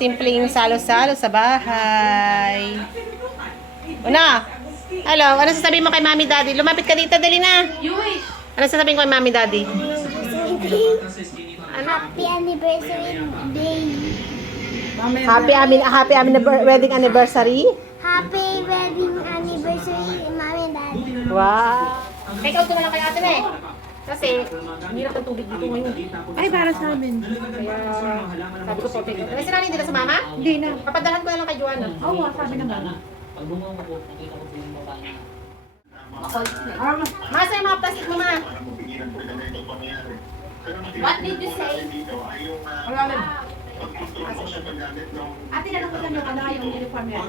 simpleng salo-salo sa bahay. Una! Hello, ano sasabihin mo kay Mami Daddy? Lumapit ka dito, dali na. Ano sasabihin ko kay Mami Daddy? Happy anniversary day. Happy wedding anniversary. Happy wedding anniversary, Mami and Daddy. Wow. Take out ko na lang kay ate na eh. Kasi, hirap ang tubig dito ngayon. Ay, para sa amin. Kaya, sabi ko po, take out. Si Nani, hindi na sa mama? Hindi na. Papadalhan ko na lang kay Joanna. Oo, sabi naman. Masa yung mga plastic mo, ma? What did you say? Wala na. Ate, nalang ko lang yung uniform yan.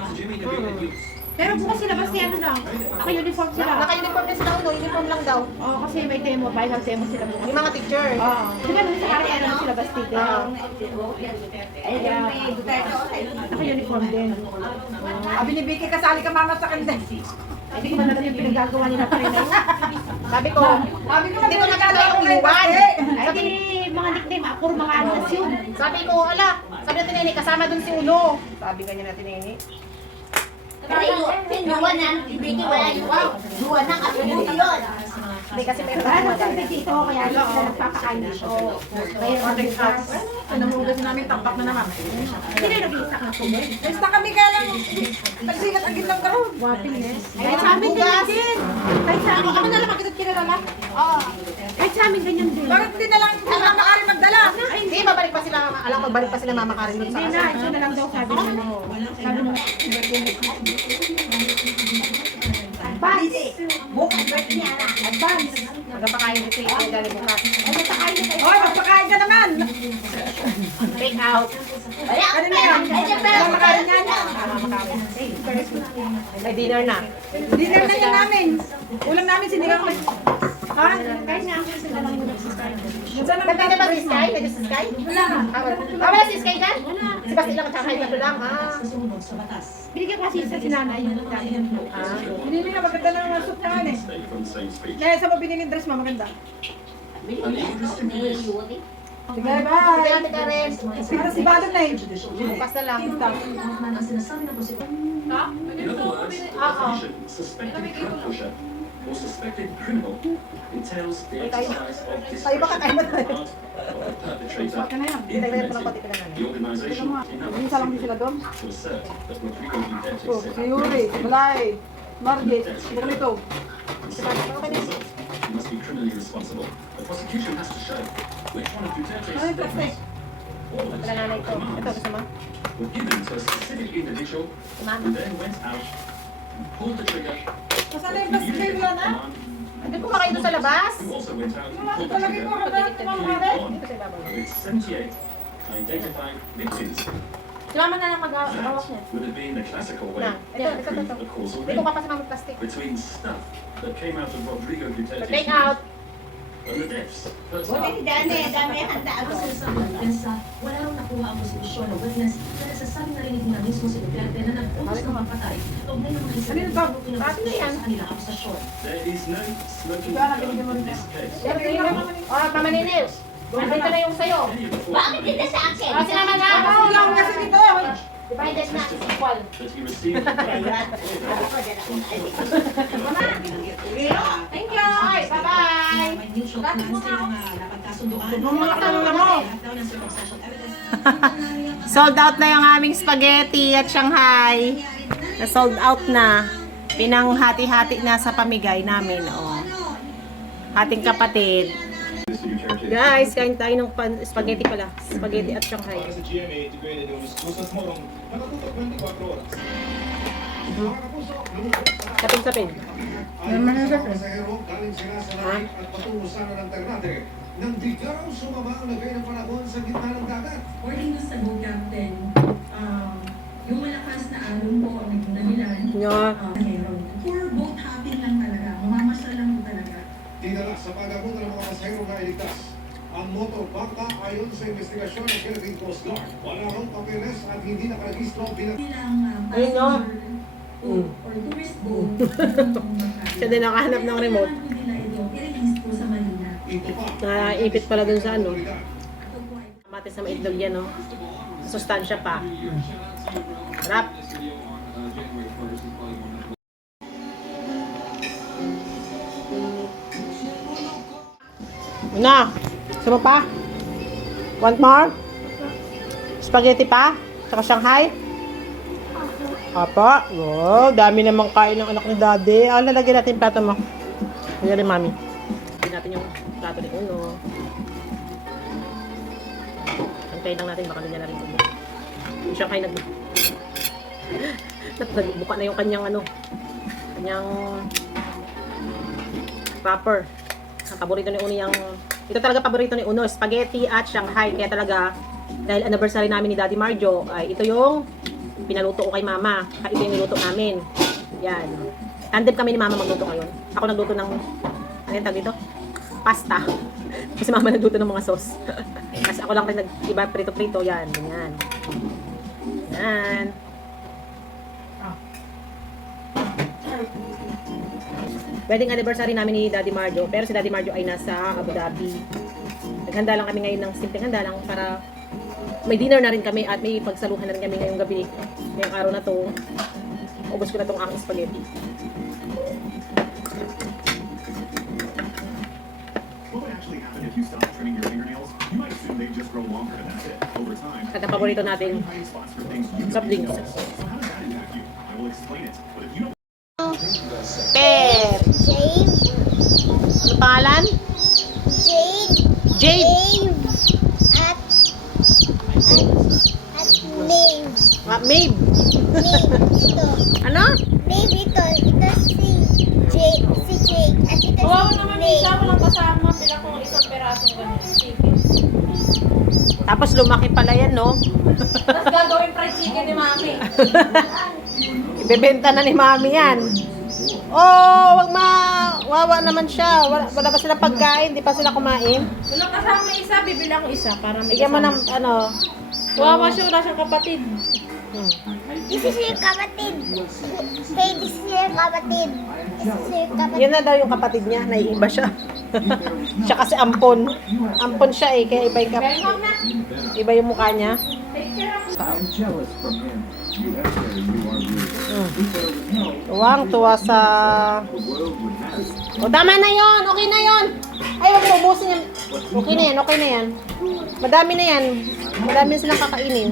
Pero bukas sila basta ano lang. Naka-uniform sila. Naka-uniform na sila, uniform lang daw. Oo, kasi may demo, viral demo sila. Yung mga teacher. Oo. Di ba nung sa area lang sila basta dito? Kaya, naka-uniform din. Binibigay kasali ka mama sa kanila. Hindi ko man alam yung pinagagawa nila pa rin. Sabi ko, hindi ko nakita yung iwan. Ay, di mga nickname, puro mga anas yun. Sabi ko, ala, sabi natin Nene, kasama dun si Ulo. Sabi ganyan natin Nene. Luwan na, ibigay wala luwan. Luwan na, kasi yun. Hindi kasi may Kaya nagsabi dito, kaya hindi sila nagpapakain dito. Kaya nag-isak. Namugas namin, tampak na naman. Hindi na nag-isak na po. Basta kami kaya lang, nagsigat ang gitlang karoon. Kahit sa amin ganyan din. Kahit sa amin Ako na lang makitag kilala. Kahit sa amin ganyan din. Bakit hindi na lang mama Karin magdala? Hindi, babalik pa sila, alam, magbalik pa sila Mama Karin dun sa Hindi na, ito na lang daw sabi nila. Sabi nung advance. Advance. magpapakain dito yung dali bukas. Ay, napakain na kayo. Hoy, magpakain ka naman. Take out. Ano na yan? Mama Karin nga niya. May dinner na. Dinner na yan namin. Ulam namin sinigang. Ha? Kahit nga ako sila lang muna sa start. Minsan naman Nagpinda ba si Sky? Nagpinda si Sky? Wala na. Wala si Sky dyan? Si Basti lang at saka ito lang. Binigyan ko kasi sa sinanay yung dati. Binili na maganda na ng soup naman eh. Kaya sa mo binili dress mo maganda. Sige, Sige bye. ate Karen. Para si Balon na eh. Bukas na lang. Or suspected criminal entails the exercise of Tayo baka discretion tayo ba tayo? on the part of the perpetrator Ka na yan. Tayo pa lang pati ka na the organization Minsan lang din sila doon. to assert that Rodrigo Duterte Oh, set si Yuri, si Blay, Margit, Buknito. he must be criminally responsible. The prosecution has to show which one of Duterte's Ano yung plastic? statements or Wala nanay ko. Ito, gusto mo? were given to a specific individual who then went out and pulled the trigger. Masala yung plastic kayo wala na? Hindi ko makain doon sa labas. Who also went out and Wala ko pulled the palagi ko trigger kapag kumakain. Dito sa ibabaw. with 78 identified victims. Sila na lang mag-awak niya. Would have been the classical way Na, ito, to prove a causal Hindi ko link kapasama ng plastic. between stuff that came out of Rodrigo Duterte's Take out. and the deaths. But Dami handa ako. Wala raw nakuha ang posisyon ng witness na nagsasabing narinig na mismo si Duterte na nag-utos ng mapatay. Kaugnay ng mga insidente Ano ba? na pinag-utos sa kanilang akusasyon. there is no smoking Ikaw, gun nabigyan mo rin in this case. Oh, pamaninin. Nandito na yung sayo. Any of the Bakit hindi sa akin? Oh, sinama na. Wala ko kasi dito. Divided na. Equal. that he received Thank you. Bye. Bye-bye. May mutual plans silang napagkasunduan. Mga tanong na mo. Lockdown ng circumstantial evidence. Sold out na yung aming spaghetti at Shanghai. Na-sold out na. Pinanghati-hati na sa pamigay namin. Oh. Ating kapatid. Guys, kain tayo ng spaghetti pala. Spaghetti at Shanghai. Para sa GMA Integrated News, Kusas Morong, nakatutok 24 oras. Mga kapuso, lumubog sa Sapin-sapin. ayon sa mga pasahero, galing sila sa Naik at patungo sana ng Ternate, nang biglang sumama ang lagay ng panahon sa gitna ng dagat. According to sa boat captain, yung malakas na alon po ang naging dahilan. Yeah. Meron. For boat hopping lang talaga, mamamasal lang po talaga. Dinala sa pag-abot ng mga pasahero na iligtas. Ang motorbangka ayon sa investigasyon ng Philippine Coast Guard. Wala rong papeles at hindi nakarehistro bilang Bilang Ayun, no? or tourist boat. Siya din nakahanap ng remote. Kailangan po nila ito i-release po sa Manila. ito pa. Naipit pala dun sa ano. Otoridad. Ito po ay natin sa maitlog yan, no? Sustansya pa. Sarap. Una, gusto mo pa? Want more? Spaghetti pa? Tsaka Shanghai? Apa? Wow, dami namang kain ng anak ni Daddy. Lalagyan natin yung plato mo. Kaya rin, Mami. Lagyan natin yung plato ni Uno. Antayin lang natin, baka niya na rin Uno. Yung Shanghai nagbuka na yung kanyang kanyang wrapper. Ang paborito ni Uno ito talaga paborito ni Uno, spaghetti at Shanghai. Kaya talaga, dahil anniversary namin ni Daddy Marjo, ay ito yung pinaluto ko kay Mama. Ito yung niluto namin. Yan. Tandem kami ni Mama magluto ngayon. Ako nagluto ng, ano yung tawag dito? Pasta. Kasi Mama nagluto ng mga sauce. Kasi ako lang rin nag-iba prito-prito. Yan. Ganyan. Yan. Wedding anniversary namin ni Daddy Marjo. Pero si Daddy Marjo ay nasa Abu Dhabi. Naghanda lang kami ngayon ng simpleng handa lang para may dinner na rin kami at may pagsaluhan na rin kami ngayong gabi. Ngayong araw na to, ubos ko na tong aking spaghetti. What would actually happen if you stopped trimming your fingernails? You might assume they just grow longer, and that's it. Over time, At ang paborito natin, hiding spots for things you soft drinks. So how does that impact you? I will explain it. But if you don't Pep! Jade. Ano pangalan? Jade. Jade! Dave. At Maeve. Maeve! Maeve ito. Ano? Maeve ito. Ito si Jade. Si Jade. At ito Wow, si naman Maeve. isa, walang kasama. Bilang kong isang perasong ganyan. Chicken. Tapos lumaki pala yan, no? Tapos gagawin fried chicken ni Mami. Ibebenta na ni Mami yan. Oh, wawa naman siya. Wala pa sila pagkain, di pa sila kumain. Walang kasama isa, bibilang ko isa para may Bigyan mo ng, kasama. Wawa siya, wala siyang kapatid. This is your kapatid. Hey, this is your kapatid. This is your kapatid. Yun na daw yung kapatid niya, naiiba siya. Siya kasi ampon. Ampon siya eh, kaya iba yung, Welcome na. iba yung mukha niya. Take care of I'm jealous from him. You have said you are rude. Tuwang-tuwa sa... The world would have O, tama na yon, okay na yon. Ay, wag mo ubusin yan. Okay na yan, okay na yan. Madami na yan. Madami na silang kakainin.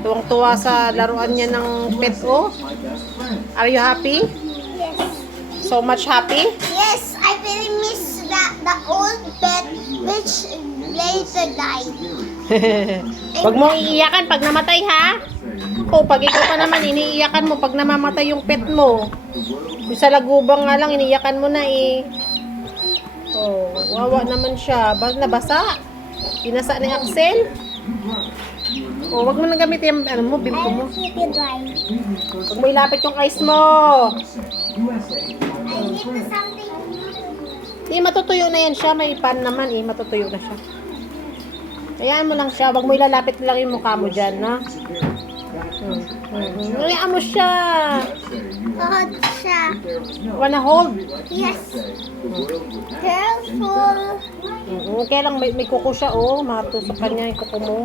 Tuwang-tuwa sa laruan niya ng pet, oh. Are you happy? Yes. So much happy? Yes, I really miss the old pet which later died. Wag mong iiyakan pag namatay, ha? O, pag ikaw pa naman, iniiyakan mo pag namamatay yung pet mo. Yung sa lagubang nga lang, iniiyakan mo na eh. Oh, wawa naman siya. Nabasa. Pinasa ni Axel. Oh, wag mo nang gamitin yung, ano mo, bimpo mo. Keep it dry. Wag mo ilapit yung ice mo. I need something. Hindi, matutuyo na yan siya. May pan naman eh. Matutuyo na siya. Hayaan mo lang siya. Wag mo ilalapit lang yung mukha mo dyan, na. Hayaan mo siya. Hold siya. Wanna hold? Yes. Careful. Kaya lang may kuko siya, oh. Matusok ka niya yung kuko mo.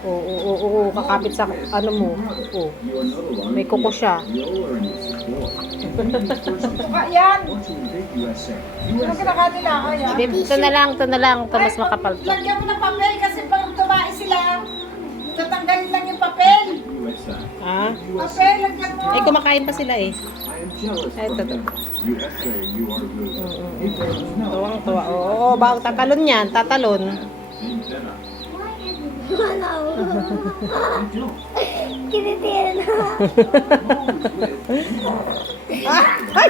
Oo. Kakapit sa ano mo. Oh. May kuko siya. Suka yan. Ano kinakatila? Ayan. Ito na lang. Ito mas makapal to. Lagyan mo ng papel kasi pag tumae sila, tatanggalin lang yung papel. Ha? Papel, lagyan mo. Eh, kumakain pa sila eh. Ay, ito. You have said you are rude. Tuwang-tuwa. Oo, bakit tatalon yan? Tatalon. Kinitira na. Ay!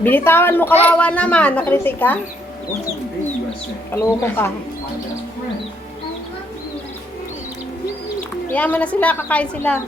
Binitawan mo, kawawa naman. Nakritik ka? Kaloko ka. Hayaan mo na sila, kakain sila.